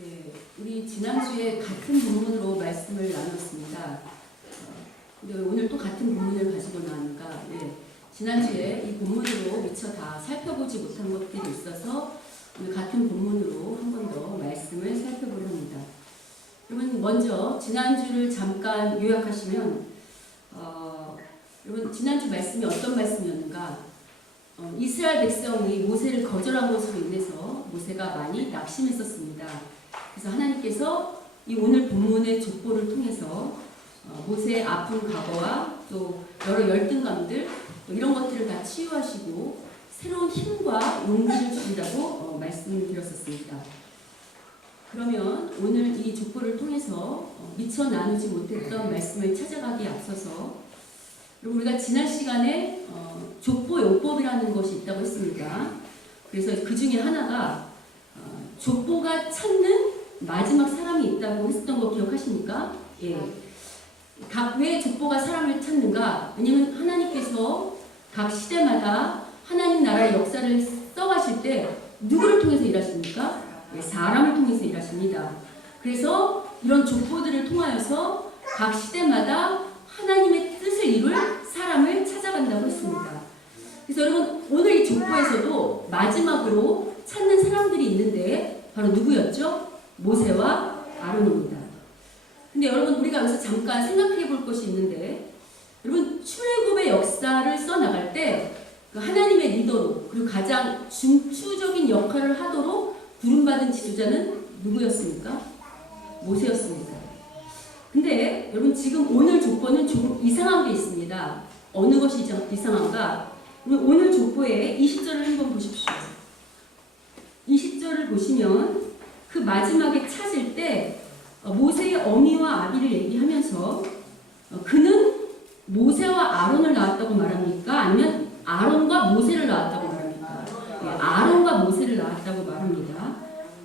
네, 우리 지난주에 같은 본문으로 말씀을 나눴습니다. 근데 오늘 또 같은 본문을 가지고 나왔는가? 네, 지난주에 이 본문으로 미처 다 살펴보지 못한 것들이 있어서 오늘 같은 본문으로 한 번 더 말씀을 살펴보려 합니다. 여러분 먼저 지난주를 잠깐 요약하시면 여러분 지난주 말씀이 어떤 말씀이었는가? 이스라엘 백성이 모세를 거절한 것으로 인해서 모세가 많이 낙심했었습니다. 그래서 하나님께서 이 오늘 본문의 족보를 통해서 모세의 아픈 과거와 또 여러 열등감들 이런 것들을 다 치유하시고 새로운 힘과 용기를 주신다고 말씀을 드렸었습니다. 그러면 오늘 이 족보를 통해서 미처 나누지 못했던 말씀을 찾아가기에 앞서서 우리가 지난 시간에 족보 용법이라는 것이 있다고 했습니다. 그래서 그 중에 하나가 족보가 찾는 마지막 사람이 있다고 했었던 거 기억하십니까? 예. 왜 족보가 사람을 찾는가? 왜냐면 하나님께서 각 시대마다 하나님 나라의 역사를 써가실 때 누구를 통해서 일하십니까? 예, 사람을 통해서 일하십니다. 그래서 이런 족보들을 통하여서 각 시대마다 하나님의 뜻을 이룰 사람을 찾아간다고 했습니다. 그래서 여러분 오늘 이 족보에서도 마지막으로 찾는 사람들이 있는데 바로 누구였죠? 모세와 아론입니다. 근데 여러분 우리가 여기서 잠깐 생각해 볼 것이 있는데 여러분 출애굽의 역사를 써나갈 때 그 하나님의 리더로 그리고 가장 중추적인 역할을 하도록 부름받은 지도자는 누구였습니까? 모세였습니다. 근데 여러분 지금 오늘 족보는 좀 이상한 게 있습니다. 어느 것이 이상한가? 오늘 족보의 20절을 한번 보십시오. 20절을 보시면 그 마지막에 찾을 때 모세의 어미와 아비를 얘기하면서 그는 모세와 아론을 낳았다고 말합니까? 아니면 아론과 모세를 낳았다고 말합니까? 네, 아론과 모세를 낳았다고 말합니다.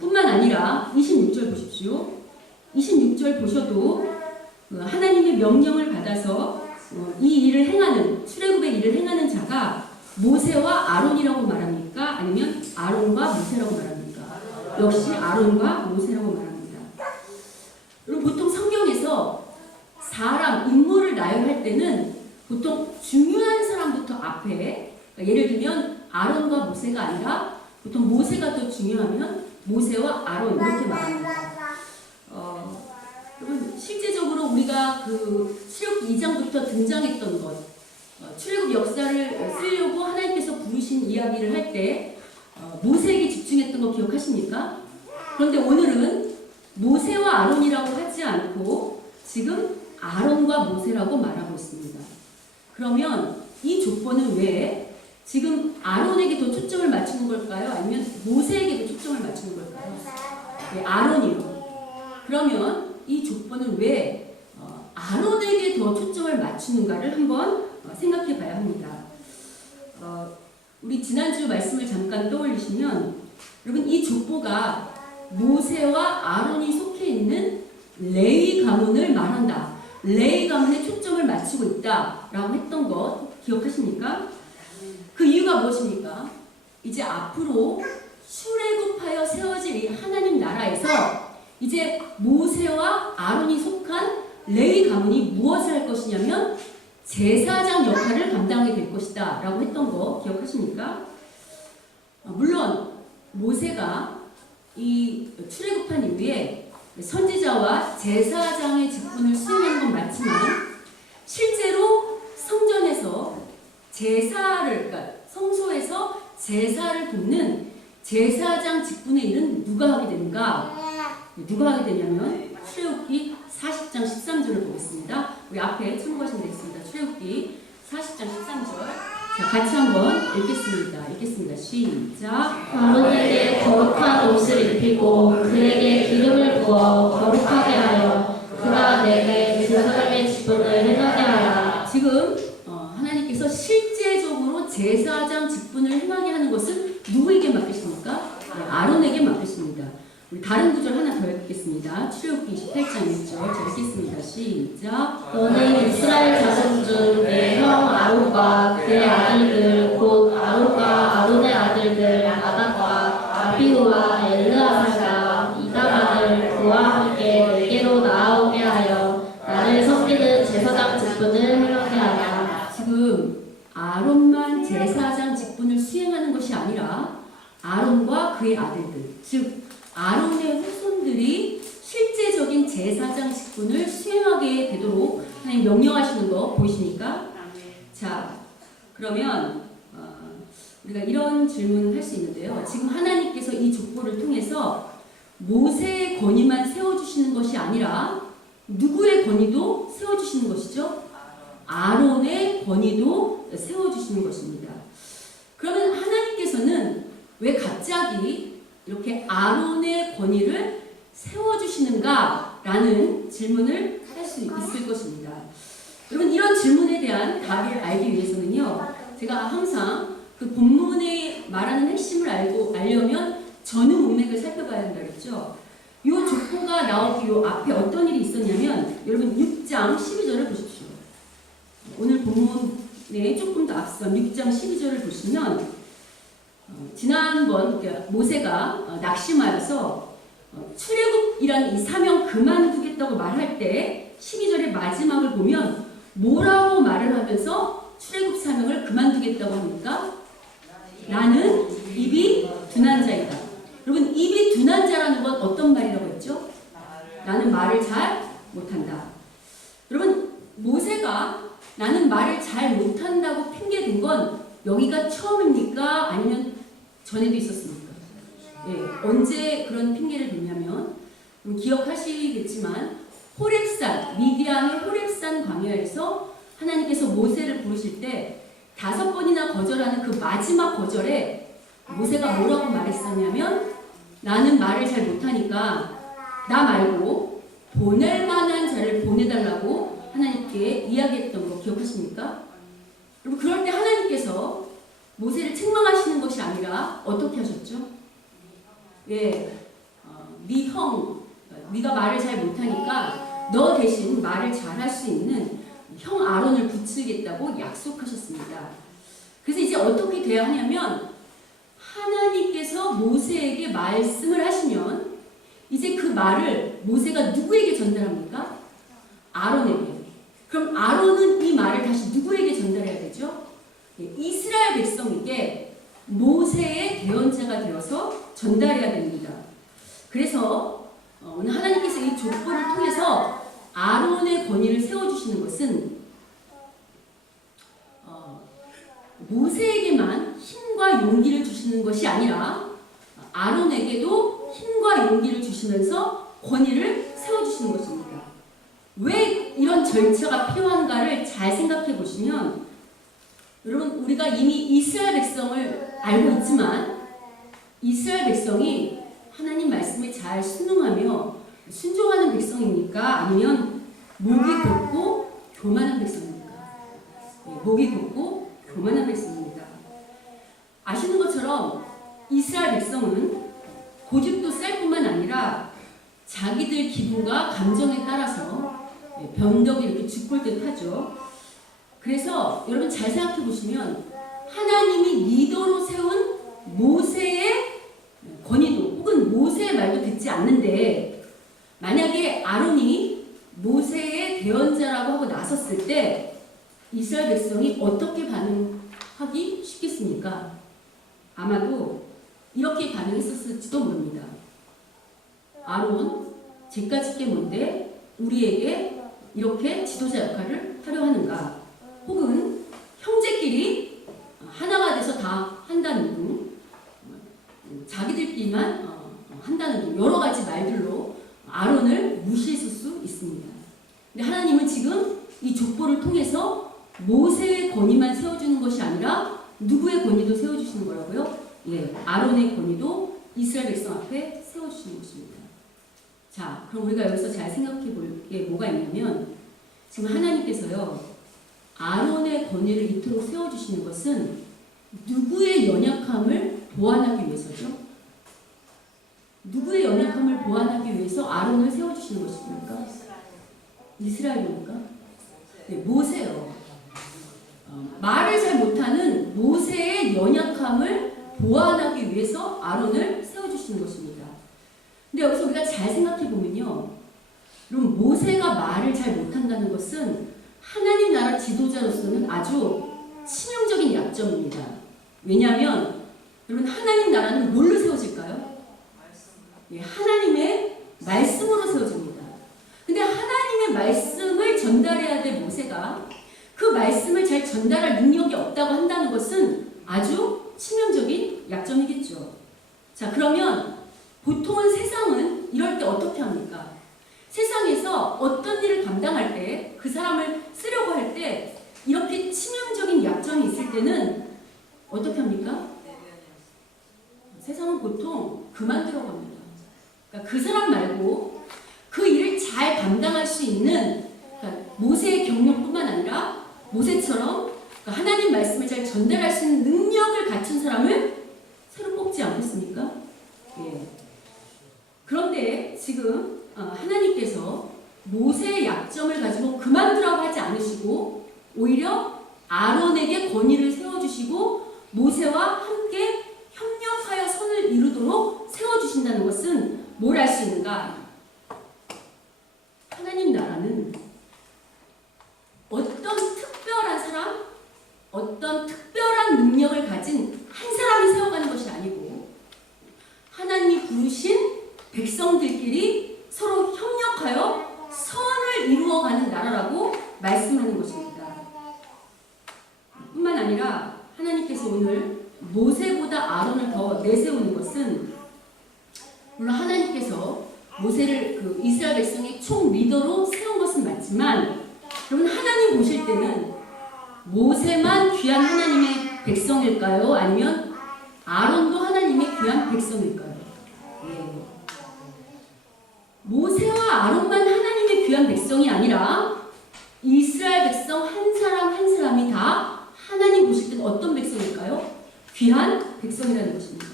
뿐만 아니라 26절 보십시오. 26절 보셔도 하나님의 명령을 받아서 이 일을 행하는 출애굽의 일을 행하는 자가 모세와 아론이라고 말합니까? 아니면 아론과 모세라고 말합니까? 역시 아론과 모세라고 말합니다. 여러분 보통 성경에서 사람, 인물을 나열할 때는 보통 중요한 사람부터 앞에 예를 들면 아론과 모세가 아니라 보통 모세가 더 중요하면 모세와 아론 이렇게 말합니다. 여러분 실제적으로 우리가 그 출애굽 2장부터 등장했던 것 출애굽 역사를 쓰려고 하나님께서 부르신 이야기를 할 때 모세에게 집중했던 거 기억하십니까? 그런데 오늘은 모세와 아론이라고 하지 않고 지금 아론과 모세라고 말하고 있습니다. 그러면 이 족보는 왜 지금 아론에게 더 초점을 맞추는 걸까요? 아니면 모세에게 더 초점을 맞추는 걸까요? 네, 아론이요. 그러면 이 족보는 왜 아론에게 더 초점을 맞추는가를 한번 생각해 봐야 합니다. 우리 지난주 말씀을 잠깐 떠올리시면 여러분 이 족보가 모세와 아론이 속해 있는 레위 가문을 말한다. 레위 가문에 초점을 맞추고 있다라고 했던 것 기억하십니까? 그 이유가 무엇입니까? 이제 앞으로 출애굽하여 세워질 이 하나님 나라에서 이제 모세와 아론이 속한 레위 가문이 무엇을 할 것이냐면 제사장 역할을 감당하게 될 것이다 라고 했던 거 기억하십니까? 물론 모세가 이 출애굽한 이후에 선지자와 제사장의 직분을 수행하는 건 맞지만 실제로 성전에서 제사를 그러니까 성소에서 제사를 돕는 제사장 직분의 일은 누가 하게 되는가? 누가 하게 되냐면 출애굽기 40장 13절을 보겠습니다. 우리 앞에 참고하시면 되겠습니다. 출애굽기 40장 13절. 자, 같이 한번 읽겠습니다. 시작. 아론에게 거룩한 옷을 입히고 그에게 기름을 부어 거룩하게 하여 그가 내게 그 사람의 직분을 행하게 하라. 지금 하나님께서 실제적으로 제사장 직분을 행하게 하는 것은 누구에게 맡기십니까? 네, 아론에게 맡기십니다. 우리 다른 구절 하나 더 읽겠습니다. 출애굽기 28장 1절 자 읽겠습니다. 시작. 너는 이스라엘 자손 중 내 형 아론과 그의 아들들 곧 아론과 아론의 아들들 나답과 아비후와 엘르아살과 이다마를 아론의 후손들이 실제적인 제사장 직분을 수행하게 되도록 하나님 명령하시는 거 보이십니까? 자, 그러면 우리가 이런 질문을 할 수 있는데요. 지금 하나님께서 이 족보를 통해서 모세의 권위만 세워주시는 것이 아니라 누구의 권위도 세워주시는 것이죠? 아론의 권위도 세워주시는 것입니다. 그러면 하나님께서는 왜 갑자기 이렇게 아론의 권위를 세워주시는가? 라는 질문을 할 수 있을 것입니다. 여러분, 이런 질문에 대한 답을 알기 위해서는요, 제가 항상 그 본문에 말하는 핵심을 알려면 전후 문맥을 살펴봐야 한다 그랬죠. 이 족보가 나오기 요 앞에 어떤 일이 있었냐면, 여러분 6장 12절을 보십시오. 오늘 본문에 조금 더 앞선 6장 12절을 보시면, 지난번 모세가 낙심하여서 출애굽이라는 이 사명 그만두겠다고 말할 때 12절의 마지막을 보면 뭐라고 말을 하면서 출애굽 사명을 그만두겠다고 합니까? 나는 입이 둔한 자이다. 여러분, 입이 둔한 자라는 건 어떤 말이라고 했죠? 나는 말을 잘 못한다. 여러분, 모세가 나는 말을 잘 못한다고 핑계댄 건 여기가 처음입니까? 아니면 전에도 있었습니까? 예, 언제 그런 핑계를 댔냐면, 기억하시겠지만 호렙산, 미디안의 호렙산 광야에서 하나님께서 모세를 부르실 때 5번이나 거절하는 그 마지막 거절에 모세가 뭐라고 말했었냐면, 나는 말을 잘 못하니까 나 말고 보낼 만한 자를 보내달라고 하나님께 이야기했던 거 기억하십니까? 그리고 그럴 때 하나님께서 모세를 책망하시는 것이 아니라 어떻게 하셨죠? 네 형, 네가 말을 잘 못하니까 너 대신 말을 잘할 수 있는 형 아론을 붙이겠다고 약속하셨습니다. 그래서 이제 어떻게 돼야 하냐면, 하나님께서 모세에게 말씀을 하시면 이제 그 말을 모세가 누구에게 전달합니까? 아론에게. 그럼 아론은 이 말을 다시 누구에게 전달해야 되죠? 이스라엘 백성에게 모세의 대언자가 되어서 전달해야 됩니다. 그래서 오늘 하나님께서 이 족보를 통해서 아론의 권위를 세워주시는 것은 모세에게만 힘과 용기를 주시는 것이 아니라 아론에게도 힘과 용기를 주시면서 권위를 세워주시는 것입니다. 왜 이런 절차가 필요한가를 잘 생각해 보시면, 여러분, 우리가 이미 이스라엘 백성을 알고 있지만 이스라엘 백성이 하나님 말씀에 잘 순응하며 순종하는 백성입니까? 아니면 목이 곱고 교만한 백성입니까? 목이 곱고 교만한 백성입니다. 아시는 것처럼 이스라엘 백성은 고집도 셀 뿐만 아니라 자기들 기분과 감정에 따라서 변덕이 이렇게 죽을 듯 하죠. 그래서 여러분 잘 생각해 보시면, 하나님이 리더로 세운 모세의 권위도 혹은 모세의 말도 듣지 않는데, 만약에 아론이 모세의 대언자라고 하고 나섰을 때 이스라엘 백성이 어떻게 반응하기 쉽겠습니까? 아마도 이렇게 반응했었을지도 모릅니다. 아론, 쟤까짓 게 뭔데 우리에게 이렇게 지도자 역할을 하려 하는가? 혹은 형제끼리 하나가 돼서 다 한다는 등, 자기들끼리만 한다는 등 여러 가지 말들로 아론을 무시했을 수 있습니다. 근데 하나님은 지금 이 족보를 통해서 모세의 권위만 세워주는 것이 아니라 누구의 권위도 세워주시는 거라고요? 예, 아론의 권위도 이스라엘 백성 앞에 세워주시는 것입니다. 자, 그럼 우리가 여기서 잘 생각해 볼 게 뭐가 있냐면, 지금 하나님께서요, 아론의 권위를 이토록 세워주시는 것은 누구의 연약함을 보완하기 위해서죠? 누구의 연약함을 보완하기 위해서 아론을 세워주시는 것입니까? 이스라엘입니까? 네, 모세요. 말을 잘 못하는 모세의 연약함을 보완하기 위해서 아론을 세워주시는 것입니다. 근데 여기서 우리가 잘 생각해 보면요, 그럼 모세가 말을 잘 못한다는 것은 하나님 나라 지도자로서는 아주 치명적인 약점입니다. 왜냐하면 여러분, 하나님 나라는 뭘로 세워질까요? 하나님의 말씀으로 세워집니다. 근데 하나님의 말씀을 전달해야 될 모세가 그 말씀을 잘 전달할 능력이 없다고 한다는 것은 아주 치명적인 약점이겠죠. 자, 그러면 보통은 세상은 이럴 때 어떻게 합니까? 세상에서 어떤 일을 감당할 때 그 사람을 쓰려고 할 때 이렇게 치명적인 약점이 있을 때는 어떻게 합니까? 세상은 보통 그만두라고 합니다. 그러니까 그 사람 말고 그 일을 잘 감당할 수 있는, 그러니까 모세의 경력뿐만 아니라 모세처럼 하나님 말씀을 잘 전달할 수 있는 능력을 갖춘 사람을 새로 뽑지 않겠습니까? 예. 그런데 지금 하나님께서 모세의 약점을 가지고 그만두라고 하지 않으시고 오히려 아론에게 권위를 세워주시고 모세와 함께 협력하여 선을 이루도록 세워주신다는 것은 뭘 알 수 있는가? 하나님 나라는 어떤 특별한 사람, 어떤 특별한 능력을 가진 한 사람이 세워가는 것이 아니고 하나님이 부르신 백성들끼리 서로 협력하여 선을 이루어가는 나라라고 말씀하는 것입니다. 뿐만 아니라 하나님께서 오늘 모세보다 아론을 더 내세우는 것은, 물론 하나님께서 모세를 그 이스라엘 백성의 총 리더로 세운 것은 맞지만, 여러분 하나님 보실 때는 모세만 귀한 하나님의 백성일까요? 아니면 아론도 하나님의 귀한 백성일까요? 네. 모세와 아론만 하나님의 귀한 백성이 아니라 이스라엘 백성 한 사람 한 사람이 다 하나님 보실 때는 어떤 백성일까요? 귀한 백성이라는 것입니다.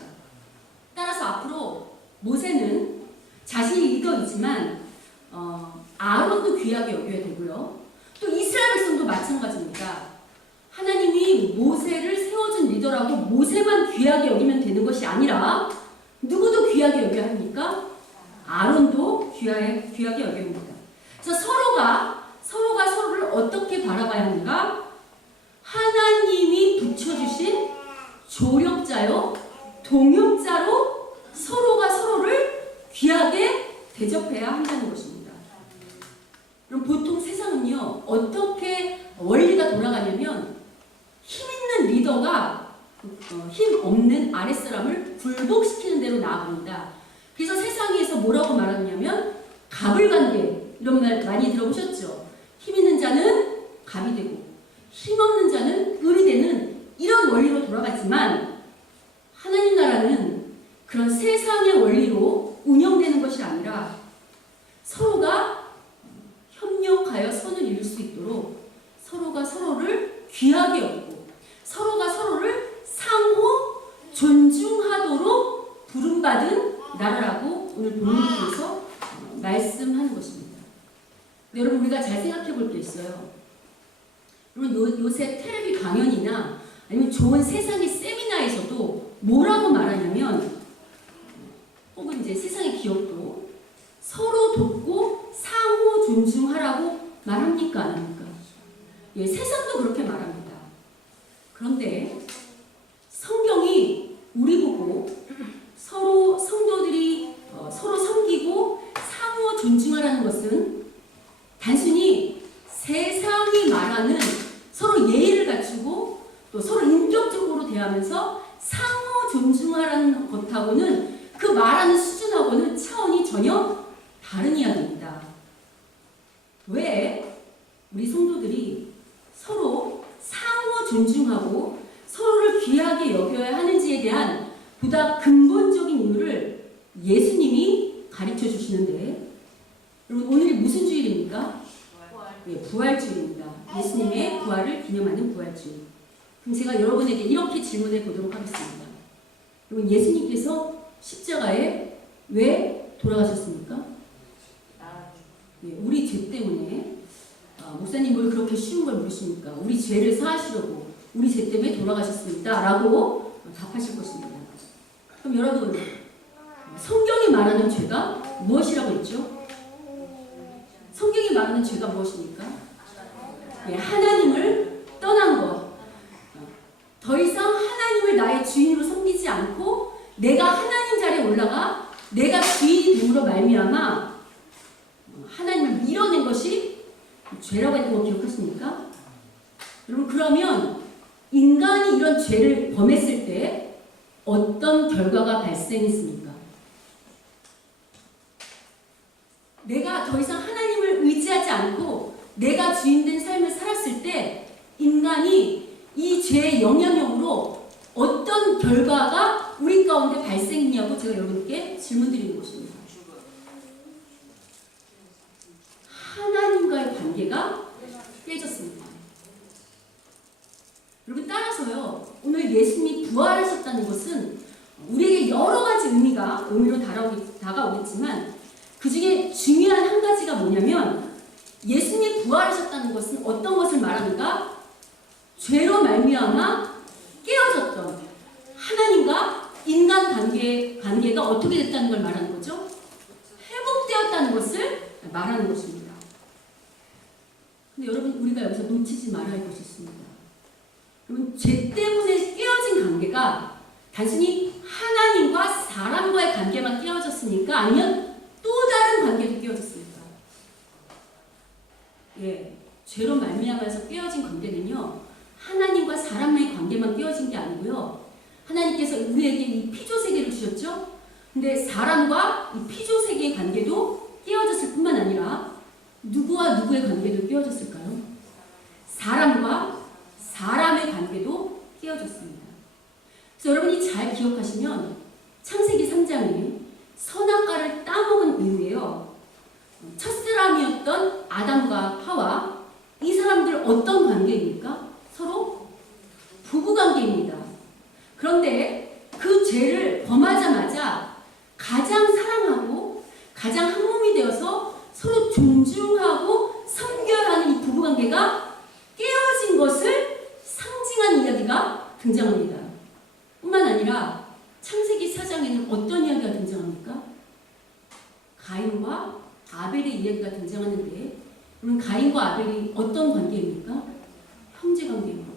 따라서 앞으로 모세는 자신이 리더이지만 아론도 귀하게 여겨야 되고요. 또 이스라엘 백성도 마찬가지입니다. 하나님이 모세를 세워준 리더라고 모세만 귀하게 여기면 되는 것이 아니라 누구도 귀하게 여겨야 합니까? 아론도 귀하게 여겨야 합니다. 그래서 서로가 서로를 어떻게 바라봐야 하는가? 하나님이 붙여주신 조력자요, 동역자로 서로가 서로를 귀하게 대접해야 한다는 것입니다. 그럼 보통 세상은요, 어떻게 원리가 돌아가냐면 힘 있는 리더가 힘 없는 아랫사람을 굴복시키는 대로 나아갑니다. 그래서 세상에서 뭐라고 말하냐면 갑을관계, 이런 말 많이 들어보셨죠? 힘 있는 자는 갑이 되고 힘 없는 자는 을이 되는 이런 원리로 돌아가지만, 하나님 나라는 그런 세상의 원리로 운영되는 것이 아니라 서로가 협력하여 선을 이룰 수 있도록 서로가 서로를 귀하게 여기고 서로가 서로를 상호 존중하도록 부름받은 나라라고 오늘 본문을 통해서 말씀하는 것입니다. 여러분 우리가 잘 생각해 볼 게 있어요. 여러분 요새 텔레비 강연이나 아니면 좋은 세상의 세미나에서도 뭐라고 말하냐면, 혹은 이제 세상의 기업도 서로 돕고 상호 존중하라고 말합니까? 안 합니까? 예, 세상도 그렇게 말합니다. 그런데 성경이 우리 보고 서로 성도들이 서로 섬기고 상호 존중하라는 것은 단순히 세상이 말하는 서로 예의를 갖추고 또 서로 인격적으로 대하면서 상호 존중하라는 것하고는, 그 말하는 수준하고는 차원이 전혀 다른 이야기입니다. 왜 우리 성도들이 서로 상호 존중하고 서로를 귀하게 여겨야 하는지에 대한 보다 근본적인 이유를 예수님이 가르쳐 주시는데, 여러분 오늘이 무슨 주일입니까? 네, 부활주일입니다. 예수님의 부활을 기념하는 부활주일. 그럼 제가 여러분에게 이렇게 질문해 보도록 하겠습니다. 여러분 예수님께서 십자가에 왜 돌아가셨습니까? 네, 우리 죄 때문에. 목사님 뭘 그렇게 쉬운 걸 물으십니까? 우리 죄를 사하시려고 우리 죄 때문에 돌아가셨습니다 라고 답하실 것입니다. 그럼 여러분 성경이 말하는 죄가 무엇이라고 했죠? 성경이 말하는 죄가 무엇입니까? 네, 하나님을 떠난 것. 더 이상 하나님을 나의 주인으로 섬기지 않고 내가 하나님 자리에 올라가 내가 주인 죄라고 했던 거 기억하십니까? 여러분, 그러면 인간이 이런 죄를 범했을 때 어떤 결과가 발생했습니까? 내가 더 이상 하나님을 의지하지 않고 내가 주인된 삶을 살았을 때 인간이 이 죄의 영향력으로 어떤 결과가 우리 가운데 발생했냐고 제가 여러분께 질문 드리는 것입니다. 하나님과의 관계가 깨졌습니다. 여러분, 따라서요, 오늘 예수님이 부활하셨다는 것은 우리에게 여러 가지 의미로 다가오겠지만 그 중에 중요한 한 가지가 뭐냐면 예수님이 부활하셨다는 것은 어떤 것을 말하는가? 죄로 말미암아 깨어졌던 하나님과 인간 관계가 어떻게 됐다는 걸 말하는 거죠? 회복되었다는 것을 말하는 것입니다. 근데 여러분, 우리가 여기서 놓치지 말아야 할 것이 있습니다. 여러분, 죄 때문에 깨어진 관계가 단순히 하나님과 사람과의 관계만 깨어졌습니까? 아니면 또 다른 관계도 깨어졌습니까? 예, 죄로 말미암아서 깨어진 관계는요, 하나님과 사람의 관계만 깨어진 게 아니고요, 하나님께서 우리에게 이 피조세계를 주셨죠? 근데 사람과 이 피조세계의 관계도 깨어졌을 뿐만 아니라 누구와 누구의 관계도 깨어졌을까요? 사람과 사람의 관계도 깨어졌습니다. 그래서 여러분이 잘 기억하시면 창세기 3장에 선악과를 따먹은 이후에요, 첫사람이었던 아담과 하와, 이 사람들 어떤 관계입니까? 서로 부부관계입니다. 그런데 그 죄를 범하자마자 가장 사랑하고 가장 한 몸이 되어서 서로 존중하고 섬겨야 하는 이 부부관계가 깨어진 것을 상징하는 이야기가 등장합니다. 뿐만 아니라 창세기 4장에는 어떤 이야기가 등장합니까? 가인과 아벨의 이야기가 등장하는데, 그럼 가인과 아벨이 어떤 관계입니까? 형제 관계입니다.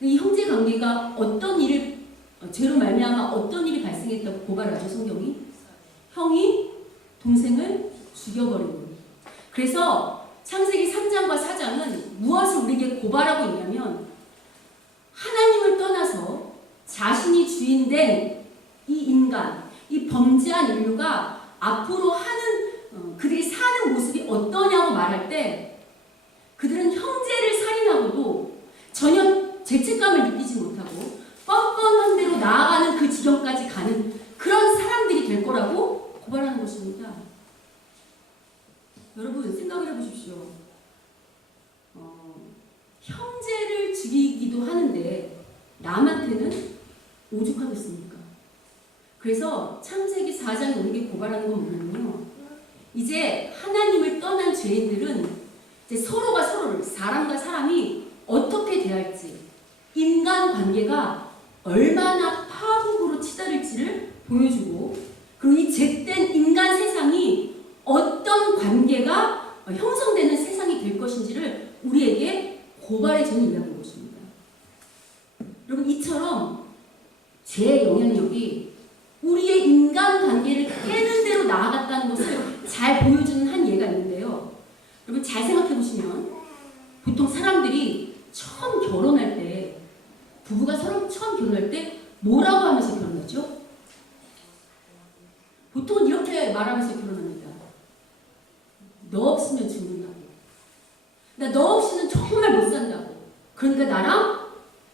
이 형제 관계가 죄로 말미암아 어떤 일이 발생했다고 고발하죠, 성경이? 형이 동생을 죽여버리는. 그래서 창세기 3장과 4장은 무엇을 우리에게 고발하고 있냐면, 하나님을 떠나서 자신이 주인된 이 인간, 이 범죄한 인류가 앞으로 그들이 사는 모습이 어떠냐고 말할 때, 그들은 형제를 살인하고도 전혀 죄책감을 느끼지 못하고 뻔뻔한 대로 나아가는 그 지경까지 가는 그런 사람들이 될 거라고 고발하는 것입니다. 여러분, 생각을 해보십시오. 형제를 죽이기도 하는데 남한테는 오죽하겠습니까? 그래서 창세기 4장에 우리에게 고발하는 건 뭐냐면요, 이제 하나님을 떠난 죄인들은 이제 서로가 서로를, 사람과 사람이 어떻게 대할지, 인간관계가 얼마나 파국으로 치달을지를 보여주고, 그리고 이 죄된 인간 세상이 어떤 관계가 형성되는 세상이 될 것인지를 우리에게 고발해주는 이야기인 것입니다. 여러분, 이처럼 죄의 영향력이 우리의 인간관계를 깨는 대로 나아갔다는 것을 잘 보여주는 한 예가 있는데요. 여러분, 잘 생각해보시면 보통 사람들이 처음 결혼할 때, 부부가 서로 처음 결혼할 때 뭐라고 하면서 결혼하죠? 보통 이렇게 말하면서 결혼합니다. 너 없으면 죽는다고. 너 없이는 정말 못 산다고. 그러니까 나랑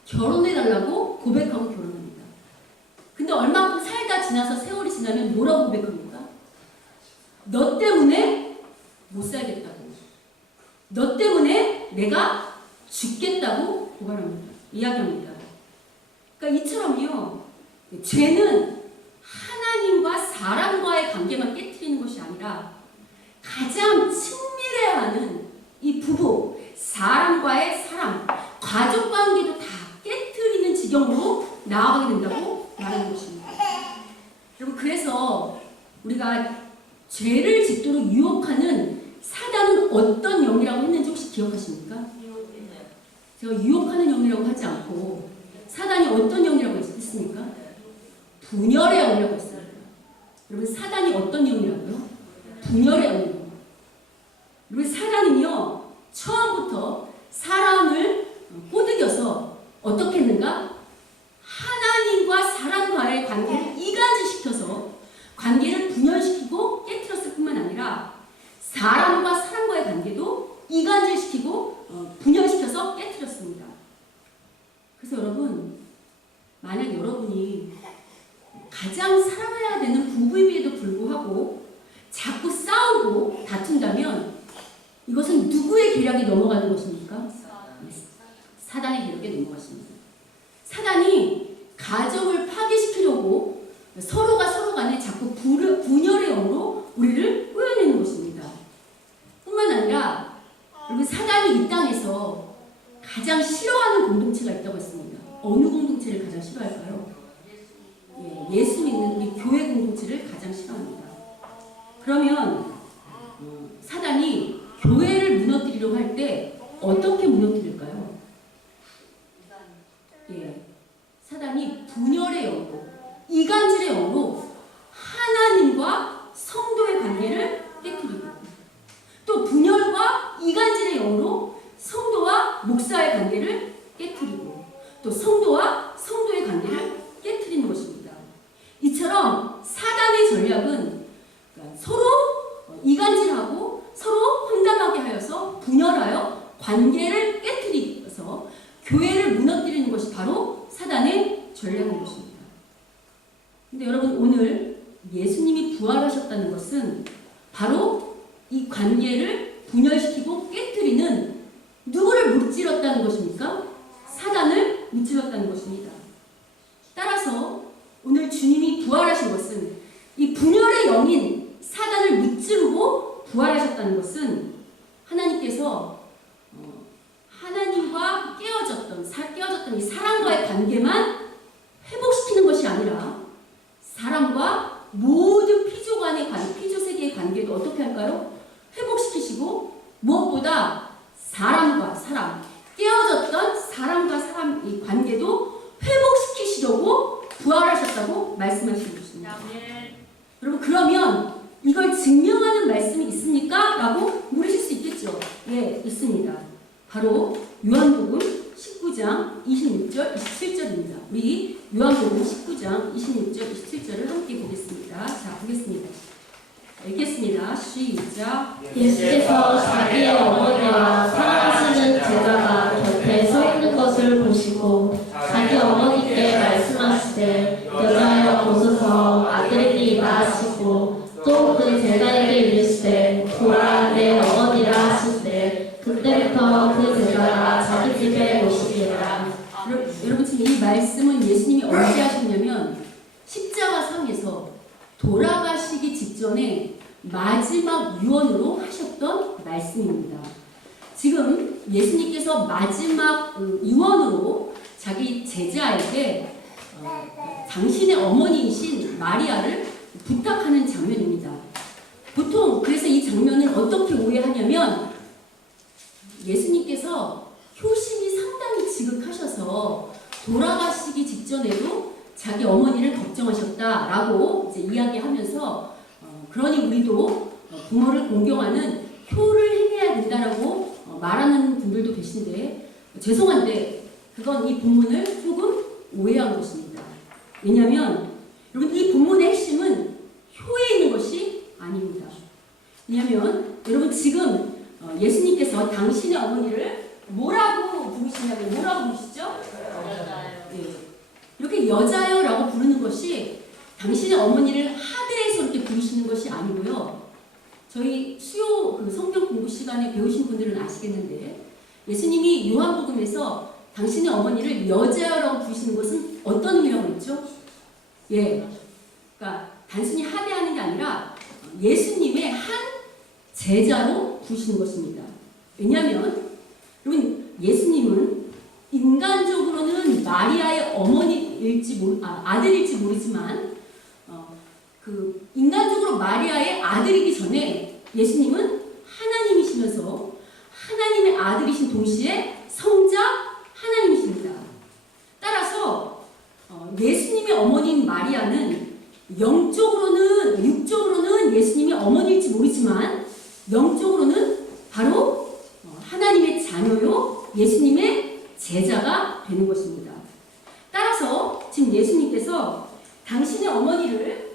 결혼해달라고 고백하고 결혼합니다. 근데 얼마큼 살다 지나서 세월이 지나면 뭐라고 고백합니까? 너 때문에 못 살겠다고. 너 때문에 내가 죽겠다고 고발합니다. 이야기합니다. 그러니까 이처럼요, 죄는 하나님과 사람과의 관계만 깨트리는 것이 아니라 가장 친밀해야 하는 이 부부, 사람과의 사람, 가족 관계도 다 깨트리는 지경으로 나아가게 된다고 말하는 것입니다. 여러분, 그래서 우리가 죄를 짓도록 유혹하는 사단은 어떤 영이라고 했는지 혹시 기억하십니까? 제가 유혹하는 영이라고 하지 않고 사단이 어떤 영이라고 했습니까? 분열의 영이라고 했습니다. 여러분, 사단이 어떤 영이라고요? 분열의 영이에요. 여러분, 사단은요, 처음 싸우고 다툰다면 이것은 누구의 계략이 넘어가는 것입니까? 사단의 계략에 넘어갔습니다. 사단이 가정을 파괴시키려고 서로가 서로 간에 자꾸 분열의 영으로 우리를 꼬여내는 것입니다. 뿐만 아니라 여러분, 사단이 이 땅에서 가장 싫어하는 공동체가 있다고 했습니다. 어느 공동체를 가장 싫어할까요? 예수 믿는 우리 교회 공동체를 가장 싫어합니다. 그러면 사단이 교회를 무너뜨리려고 할 때 어떻게 무너뜨릴까요? 사단이 분열의 영으로, 이간질의 영으로 하나님과 성도의 관계를 깨뜨리고, 또 분열과 이간질의 영으로 성도와 목사의 관계를 깨뜨리고, 또 성도와 성도의 관계를 깨뜨리는 것입니다. 이처럼 사단의 전략은 서로 이간질하고 서로 혼담하게 하여서 분열하여 관계를 깨뜨리면서 교회를 무너뜨리는 것이 바로 사단의 전략인 것입니다. 근데 여러분, 오늘 예수님이 부활하셨다는 것은 바로 이 관계를 분열시키고 깨뜨리는 누구를 무찔렀다는 것입니까? 사단을 무찔렀다는 것입니다. 따라서 오늘 주님이 부활하신 것은 이 분열의 영인 사단을 무찌르고 부활하셨다는 것은 하나님께서 하나님과 깨어졌던 이 사람과의 관계만 회복시키는 것이 아니라 사람과 모든 피조 세계의 관계도 어떻게 할까요? 회복시키시고, 무엇보다 사람과 사람, 깨어졌던 사람과 사람 이 관계도 회복시키시려고 부활하셨다고 말씀하시는 것입니다. 여러분, 그러면 이걸 증명하는 말씀이 있습니까? 라고 물으실 수 있겠죠? 예, 있습니다. 바로 요한복음 19장 26절, 27절입니다. 우리 요한복음 19장 26절, 27절을 함께 보겠습니다. 자, 보겠습니다. 읽겠습니다. 시작. 예수께서 자기의 어머니와 사랑하시는 제자가 곁에 서 있는 것을 보시고 자기 어머니께 말씀하시되 여자여 보소서 아들이니이다 하시고 또 그 제자에게 이르시되 보라 내 어머니라 하시되 그때부터 그 제자가 자기 집에 오시니라. 여러분, 지금 이 말씀은 예수님이 언제 하셨냐면 십자가상에서 돌아가시기 직전에 마지막 유언으로 하셨던 말씀입니다. 지금 예수님께서 마지막 유언으로 자기 제자에게 당신의 어머니이신 마리아를 부탁하는 장면입니다. 보통 그래서 이 장면을 어떻게 오해하냐면 예수님께서 효심이 상당히 지극하셔서 돌아가시기 직전에도 자기 어머니를 걱정하셨다라고 이제 이야기하면서 그러니 우리도 부모를 공경하는 효를 행해야 된다라고 말하는 분들도 계신데, 죄송한데 그건 이 본문을 조금 오해한 것입니다. 왜냐하면 여러분, 이 본문의 핵심은 효에 있는 것이 아닙니다. 왜냐하면 여러분, 지금 예수님께서 당신의 어머니를 뭐라고 부르시냐면 뭐라고 부르시죠? 네. 이렇게 여자여라고 부르는 것이 당신의 어머니를 하대해서 이렇게 부르시는 것이 아니고요. 저희 수요 성경 공부 시간에 배우신 분들은 아시겠는데, 예수님이 요한복음에서 당신의 어머니를 여자여라고 부르시는 것은 어떤 의미라고 했죠? 그러니까 단순히 하대하는 게 아니라 예수님의 한 제자로 부르시는 것입니다. 왜냐하면 여러분, 예수님은 인간적으로는 마리아의 아들일지 모르지만 인간적으로 마리아의 아들이기 전에 예수님은 하나님이시면서 하나님의 아들이신 동시에 성자 하나님이십니다. 따라서 예수님의 어머니인 마리아는 육적으로는 예수님이 어머니일지 모르지만 영적으로는 바로 하나님의 자녀요, 예수님의 제자가 되는 것입니다. 따라서 지금 예수님께서 당신의 어머니를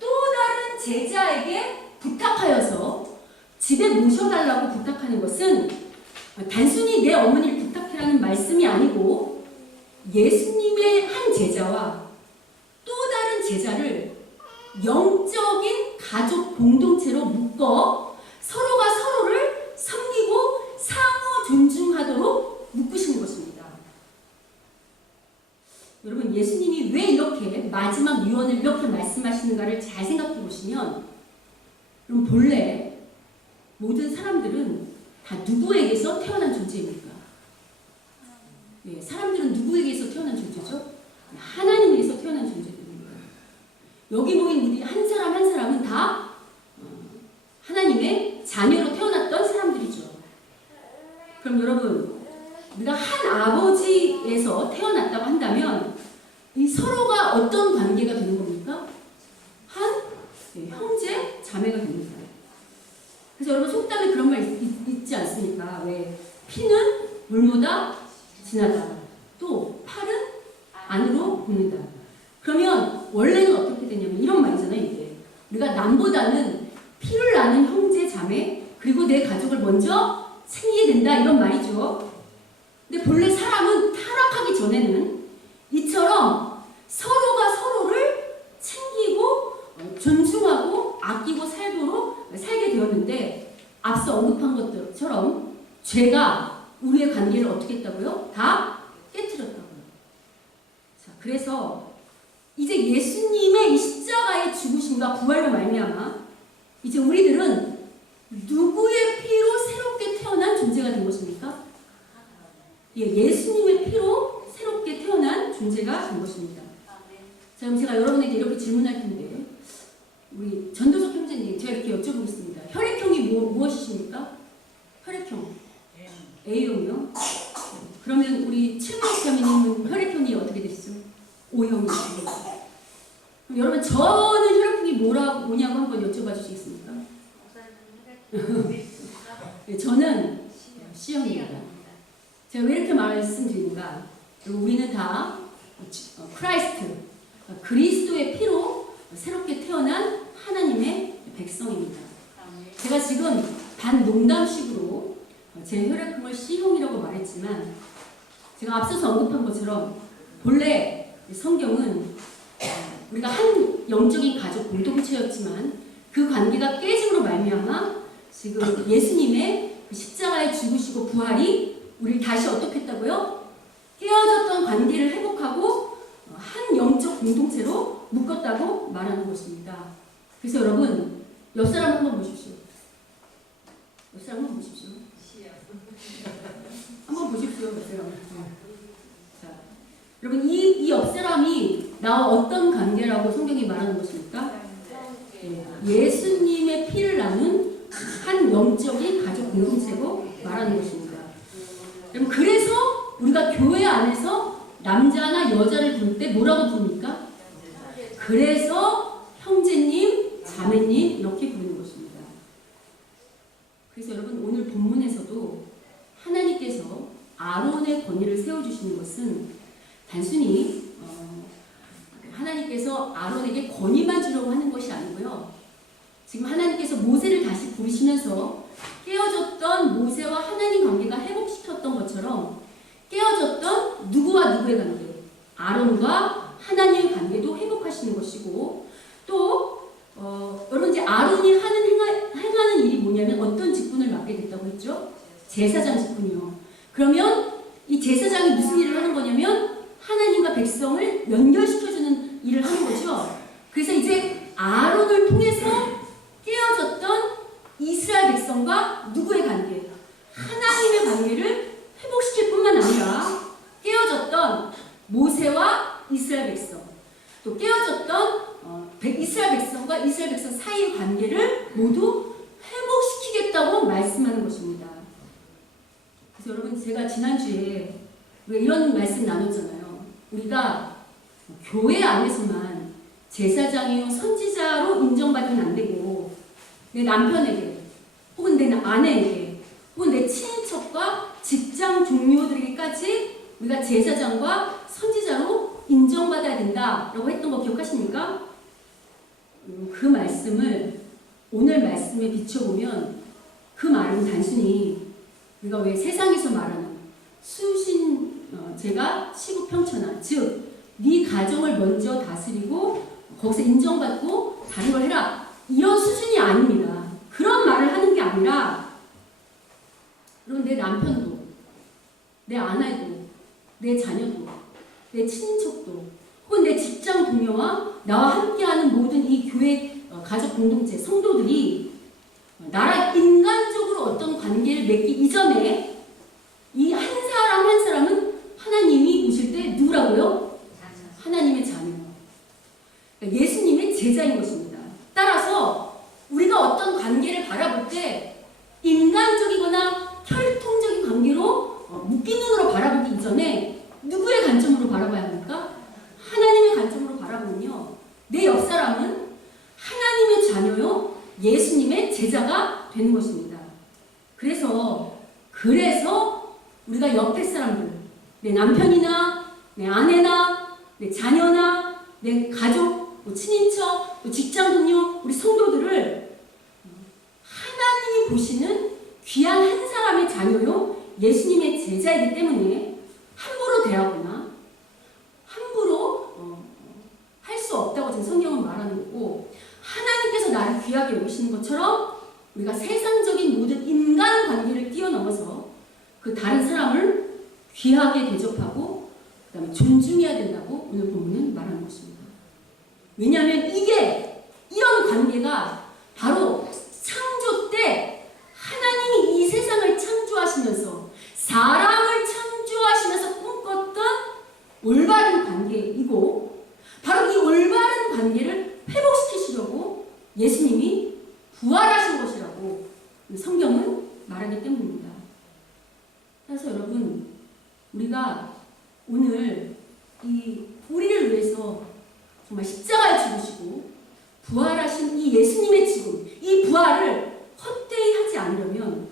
또 다른 제자에게 부탁하여서 집에 모셔달라고 부탁하는 것은 단순히 내 어머니를 부탁해라는 말씀이 아니고 예수님의 한 제자와 또 다른 제자를 영적인 가족 공동체로 묶어 서로가 서로를 섬기고 상호 존중하도록 묶으시는 것입니다. 여러분, 예수님이 왜 이렇게 마지막 유언을 이렇게 말씀하시는가를 잘 생각해 보시면, 그럼 본래 모든 사람들은 다 누구에게서 태어난 존재입니까? 네, 사람들은 누구에게서 태어난 존재죠? 하나님에게서 태어난 존재들입니다. 여기 모인 우리 한 사람 한 사람은 다 하나님의 자녀로 태어났던 사람들이죠. 그럼 여러분, 우리가 한 아버지에서 태어났다고 한다면 이 서로가 어떤 관계가 되는 겁니까? 형제, 자매가 됩니다. 그래서 여러분, 속담에 그런 말 있지 않습니까? 왜 피는 물보다 진하다. 또 팔은 안으로 굽는다. 그러면 원래는 어떻게 되냐면 이런 말이잖아요. 이게 우리가 남보다는 피를 나는 형제, 자매, 그리고 내 가족을 먼저 챙기게 된다, 이런 말이죠. 근데 본래 사람은 타락하기 전에는 이처럼 서로가 서로를 챙기고 존중하고 아끼고 살게 되었는데, 앞서 언급한 것처럼 죄가 우리의 관계를 어떻게 했다고요? 다 깨트렸다고요. 자, 그래서 이제 예수님의 이 십자가의 죽으심과 부활로 말미암아 이제 우리들은 누구의 피로 새롭게 태어난 존재가 된 것입니까? 예수님의 피로 새롭게 태어난 존재가 된 것입니다. 자, 그럼 제가 여러분에게 이렇게 질문할 텐데, 우리 전도석 형제님, 제가 이렇게 여쭤보겠습니다. 혈액형이 무엇이십니까? 혈액형. A형이요? 그러면 우리 칠목 자매님은 혈액형이 어떻게 되시죠? O형이시죠. 그럼 여러분, 저는 혈액형이 뭐냐고 한번 여쭤봐 주시겠습니까? 네, 저는 C형입니다. 제가 왜 이렇게 말씀드리는가? 우리는 다 크라이스트, 그리스도의 피로 새롭게 태어난 하나님의 백성입니다. 제가 지금 반농담식으로 제 혈액형을 C형이라고 말했지만, 제가 앞서서 언급한 것처럼 본래 성경은 우리가 한 영적인 가족 공동체였지만 그 관계가 깨짐으로 말미암아 지금 예수님의 십자가에 죽으시고 부활이 우리를 다시 어떻게 했다고요? 깨어졌던 관계를 회복하고 한 영적 공동체로 묶었다고 말하는 것입니다. 그래서 여러분, 옆 사람 한번 보십시오. 옆 사람 한번 보십시오. 한번 보십시오, 옆 사람. 자, 여러분, 이 옆 사람이 나와 어떤 관계라고 성경이 말하는 것입니까? 예수님의 피를 나눈 한 영적인 가족 공동체로 말하는 것입니다. 여러분, 그래서 우리가 교회 안에서 남자나 여자를 부를 때 뭐라고 부릅니까? 그래서 형제님, 자매님 이렇게 부르는 것입니다. 그래서 여러분, 오늘 본문에서도 하나님께서 아론의 권위를 세워주시는 것은 단순히 하나님께서 아론에게 권위만 주려고 하는 것이 아니고요. 지금 하나님께서 모세를 다시 부르시면서 깨어졌던 모세와 하나님 관계가 회복시켰던 것처럼 깨어졌던 누구와 누구의 관계, 아론과 하나님의 관계도 회복하시는 것이고, 또 여러분, 이제 아론이 행하는 일이 뭐냐면 어떤 직분을 맡게 됐다고 했죠? 제사장 직분이요. 그러면 이 제사장이 무슨 일을 하는 거냐면 하나님과 백성을 연결시켜주는 일을 하는 거죠. 그래서 이제 아론을 통해서 깨어졌던 이스라엘 백성과 누구의 관계? 하나님의 관계를 회복시킬 뿐만 아니라 깨어졌던 모세와 이스라엘 백성, 또 깨어졌던 이스라엘 백성과 이스라엘 백성 사이의 관계를 모두 회복시키겠다고 말씀하는 것입니다. 그래서 여러분, 제가 지난주에 왜 이런 말씀 나눴잖아요. 우리가 교회 안에서만 제사장이요 선지자로 인정받으면 안 되고, 내 남편에게 혹은 내 아내에게 혹은 내 친인척과 직장 동료들에게까지 우리가 제사장과 선지자로 인정받아야 된다라고 했던 거 기억하십니까? 그 말씀을 오늘 말씀에 비춰보면 그 말은 단순히 우리가 왜 세상에서 말하는 제가 시국평천하, 즉 네 가정을 먼저 다스리고 거기서 인정받고 다른 걸 해라. 이런 수준이 아닙니다. 그런 말을 하는 게 아니라 여러분 내 남편도 내 아내도 내 자녀도 내 친인척도 혹은 내 직장 동료와 나와 함께하는 모든 이 교회 가족 공동체 성도들이 나랑 인간적으로 어떤 관계를 맺기 이전에 이 한 사람 한 사람은 하나님이 보실 때 누구라고요? 하나님의 자녀. 그러니까 예수님의 제자인 것입니다. 따라서 우리가 어떤 관계를 바라볼 때 인간적이거나 혈통적인 관계로 묶인 눈으로 바라보기 이전에 누구의 관점으로 바라봐야 합니까? 하나님의 관점으로 바라보면요. 내 옆사람은 하나님의 자녀요. 예수님의 제자가 되는 것입니다. 그래서 우리가 옆에 사람들, 내 남편이나 내 아내나 내 자녀나 내 가족, 친인척, 직장 동료, 우리 성도들을 하나님이 보시는 귀한 한 사람의 자녀요. 예수님의 제자이기 때문에 함부로 대하거나 함부로 할 수 없다고 지금 성경은 말하는 거고, 하나님께서 나를 귀하게 여기시는 것처럼 우리가 세상적인 모든 인간 관계를 뛰어넘어서 그 다른 사람을 귀하게 대접하고 그 다음에 존중해야 된다고 오늘 본문은 말하는 것입니다. 왜냐하면 이런 관계가 바로 창조 때 하나님이 이 세상을 창조하시면서 사람을 창조하시면서 꿈꿨던 올바른 관계이고, 바로 이 올바른 관계를 회복시키시려고 예수님이 부활하신 것이라고 성경은 말하기 때문입니다. 그래서 여러분, 우리가 오늘 우리를 위해서 정말 십자가에 죽으시고 부활하신 이 예수님의 지금 이 부활을 헛되이 하지 않으려면,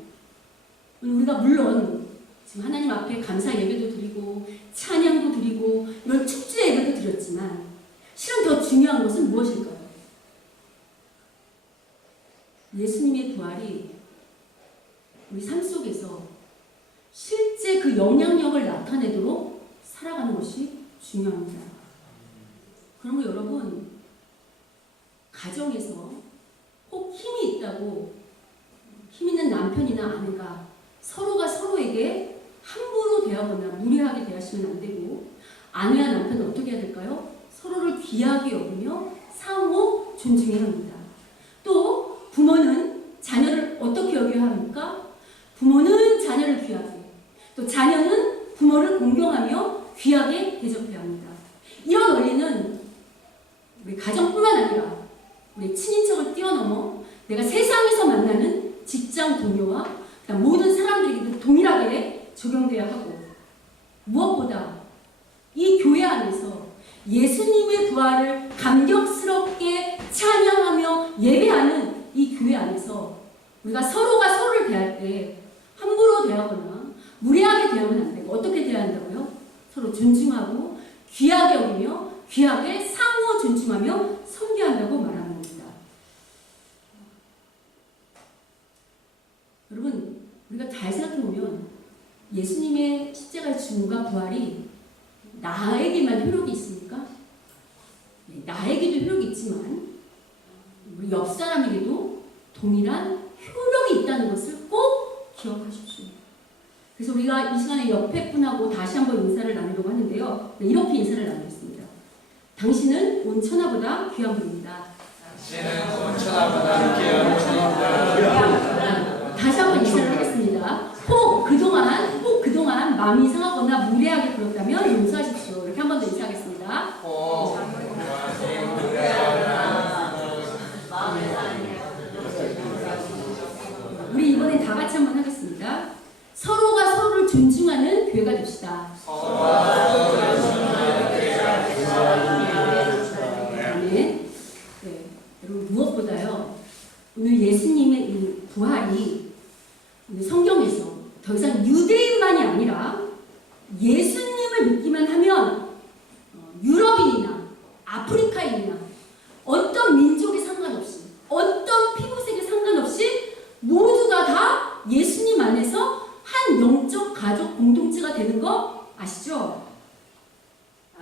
우리가 물론 지금 하나님 앞에 감사 예배도 드리고 찬양도 드리고 이런 축제 예배도 드렸지만, 실은 더 중요한 것은 무엇일까요? 예수님의 부활이 우리 삶 속에서 실제 그 영향력을 나타내도록 살아가는 것이 중요합니다. 그러면 여러분, 가정에서 혹 힘이 있다고 힘 있는 남편이나 아내가 서로가 서로에게 함부로 대하거나 무례하게 대하시면 안 되고, 아내와 남편은 어떻게 해야 될까요? 서로를 귀하게 여기며 상호 존중해야 합니다. 또 부모는 자녀를 어떻게 여겨야 합니까? 부모는 자녀를 귀하게, 또 자녀는 부모를 공경하며 귀하게 대접해야 합니다. 이런 원리는 우리 가정뿐만 아니라 우리 친인척을 뛰어넘어 내가 세상에서 만나는 직장 동료와 모든 사람들에게도 동일하게 적용돼야 하고, 무엇보다 이 교회 안에서 예수님의 부활을 감격스럽게 찬양하며 예배하는 이 교회 안에서 우리가 서로가 서로를 대할 때 함부로 대하거나 무례하게 대하면 안 되고, 어떻게 대해야 한다고요? 서로 존중하고 귀하게 여기며 귀하게 상호 존중하며 섬겨한다고 말하는 겁니다. 여러분, 우리가 잘 생각해보면 예수님의 십자가의 죽음과 부활이 나에게만 효력이 있습니까? 네, 나에게도 효력이 있지만 우리 옆 사람에게도 동일한 효력이 있다는 것을 꼭 기억하십시오. 그래서 우리가 이 시간에 옆에 분하고 다시 한번 인사를 나누려고 하는데요. 네, 이렇게 인사를 나누겠습니다. 당신은 온 천하보다 귀한 분입니다. 당신은 온 천하보다 귀한 분입니다. 다시 한번 인사를 하겠습니다. 혹 그동안 마음이 상하거나 무례하게 굴었다면 용서하십시오. 이렇게 한 번 더 인사하겠습니다. 우리 이번엔 다 같이 한번 하겠습니다. 서로가 서로를 존중하는 교회가 됩시다. 네. 여러분, 무엇보다요, 오늘 예수님의 이 부활이 성경에서 더 이상 유대인만이 아니라 예수님을 믿기만 하면 유럽인이나 아프리카인이나 어떤 민족에 상관없이, 어떤 피부색에 상관없이 모두가 다 예수님 안에서 한 영적 가족 공동체가 되는 거 아시죠?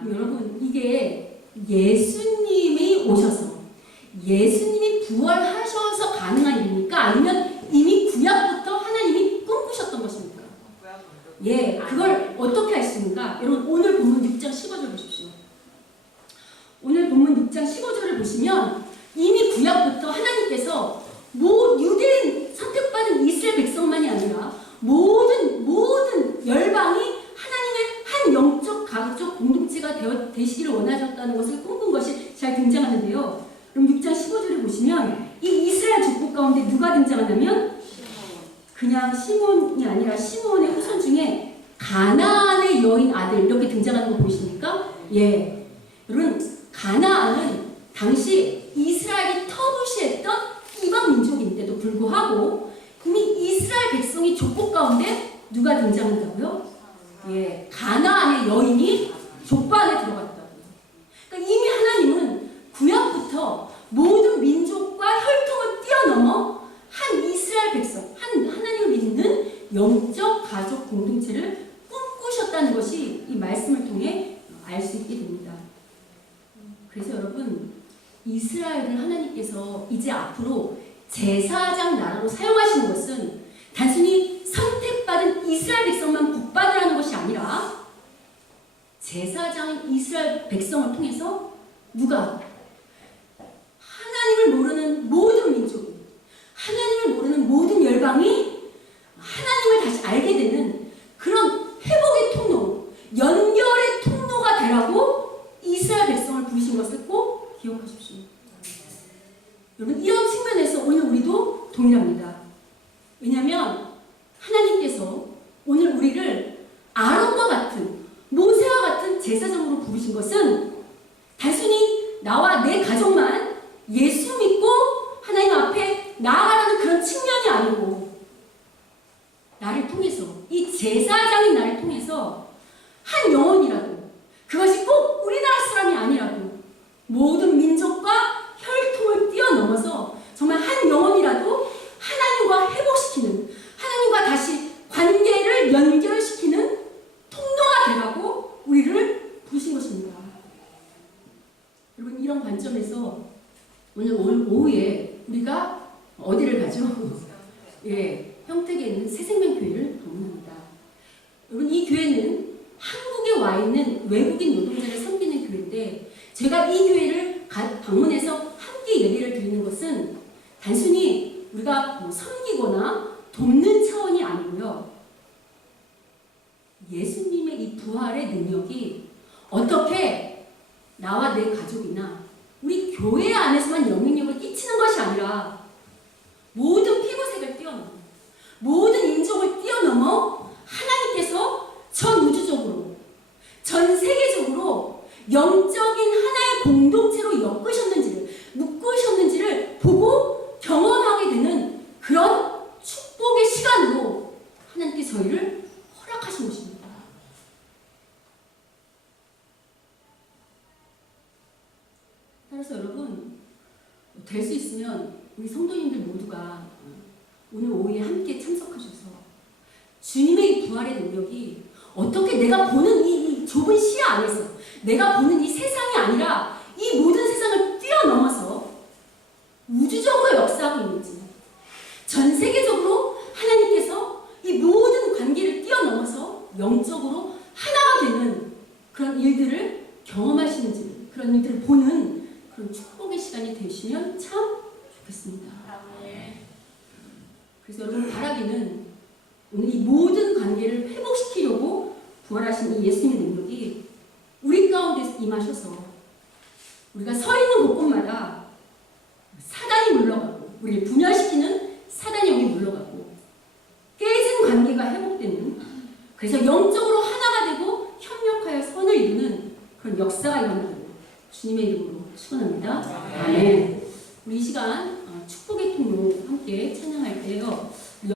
여러분, 이게 예수님이 오셔서 하셔서 가능한 일입니까? 아니면 이미 구약부터 하나님이 꿈꾸셨던 것입니까? 예, 그걸 어떻게 할 수 있는가? 여러분 오늘 본문 6장 15절 보십시오. 오늘 본문 6장 15절을 보시면 이미 구약부터 하나님께서 유대인 선택받은 이스라엘 백성만이 아니라 모든 열방이 하나님의 한 영적 가족 공동체가 되시기를 원하셨다는 것을 꿈꾼 것이 잘 등장하는데요. 그럼 6장 15절을 보시면 이 이스라엘 족보 가운데 누가 등장하냐면 그냥 시몬이 아니라 시몬의 후손 중에 가나안의 여인 아들 이렇게 등장하는 거 보이십니까? 예, 여러분 가나안은 당시 이스라엘이 터부시했던 이방 민족인데도 불구하고 이미 이스라엘 백성이 족보 가운데 누가 등장한다고요? 예, 가나안의 여인이 족보 안에 들어갔다고요. 그러니까 이미 하나님은 구약부터 모든 민족과 혈통을 뛰어넘어 한 이스라엘 백성, 하나님을 믿는 영적 가족 공동체를 꿈꾸셨다는 것이 이 말씀을 통해 알 수 있게 됩니다. 그래서 여러분 이스라엘을 하나님께서 이제 앞으로 제사장 나라로 사용하시는 것은 단순히 선택받은 이스라엘 백성만 복받으라는 것이 아니라 제사장인 이스라엘 백성을 통해서 누가 하나님을 모르는 모든 민족이 하나님을 모르는 모든 열방이 하나님을 다시 알게 되는 그런 회복의 통로, 연결의 통로가 되라고 이스라엘 백성을 부르신 것을 꼭 기억하십시오. 여러분 이런 측면에서 오늘 우리도 동일합니다. 왜냐하면 하나님께서 오늘 우리를 아론과 같은 모세와 같은 제사장으로 부르신 것은 단순히 나와 내 가족만 예수 믿고 하나님 앞에 나아가라는 그런 측면이 아니고 나를 통해서 이 제사장인 나를 통해서 한 영혼이라도 그것이 꼭 우리나라 사람이 아니라도 모든 민족과 혈통을 뛰어넘어서 정말 한 영혼이라도 하나님과 회복시키는 하나님과 다시 관계를 연결시키는 통로가 되라고 우리를 부르신 것입니다. 여러분 이런 관점에서 오늘 오후에 우리가 어디를 가죠? 예, 평택에 있는 새생명교회를 방문합니다. 여러분 이 교회는 한국에 와 있는 외국인 노동자를 섬기는 교회인데 제가 이 교회를 방문해서 함께 예배를 드리는 것은 단순히 우리가 섬기거나 돕는 차원이 아니고요. 예수님의 이 부활의 능력이 어떻게 나와 내 가족이나 우리 교회 안에서만 영향력을 끼치는 것이 아니라 모든 피부색을 뛰어넘어 모든 인종을 뛰어넘어 하나님께서 전 우주적으로 전 세계적으로 영적인 하나의 공동체로 묶으셨는지를 보고 경험하게 되는 그런 축복의 시간으로 하나님께 저희를 허락하신 것입니다. 따라서 여러분 될 수 있으면 우리 성도님들 모두가 오늘 오후에 함께 참석하셔서 주님의 이 부활의 능력이 어떻게 내가 보는 이 좁은 시야 안에서 내가 보는 이 세상이 아니라 이 모든 세상을 뛰어넘어서 우주적으로 역사하고 있는지 전 세계적으로 하나님께서 이 모든 관계를 뛰어넘어서 영적으로 하나가 되는 그런 일들을 경험하시는지 그런 일들을 보는 그런 축복의 시간이 되시면 참 좋겠습니다. 그래서 여러분 바라기는 오늘 이 모든 관계를 회복시키려고 부활하신 이 예수님의 능력이 우리 가운데 임하셔서 우리가 서 있는 곳곳마다 사단이 물러가고 우리를 분열시키는 사단이 여기 물러가고 깨진 관계가 회복되는 그래서 영적으로 하나가 되고 협력하여 선을 이루는 그런 역사가 일어나는 주님의 이름으로 축원합니다. 아멘. 우리 이 시간 축복의 통로 함께 찬양할 때요.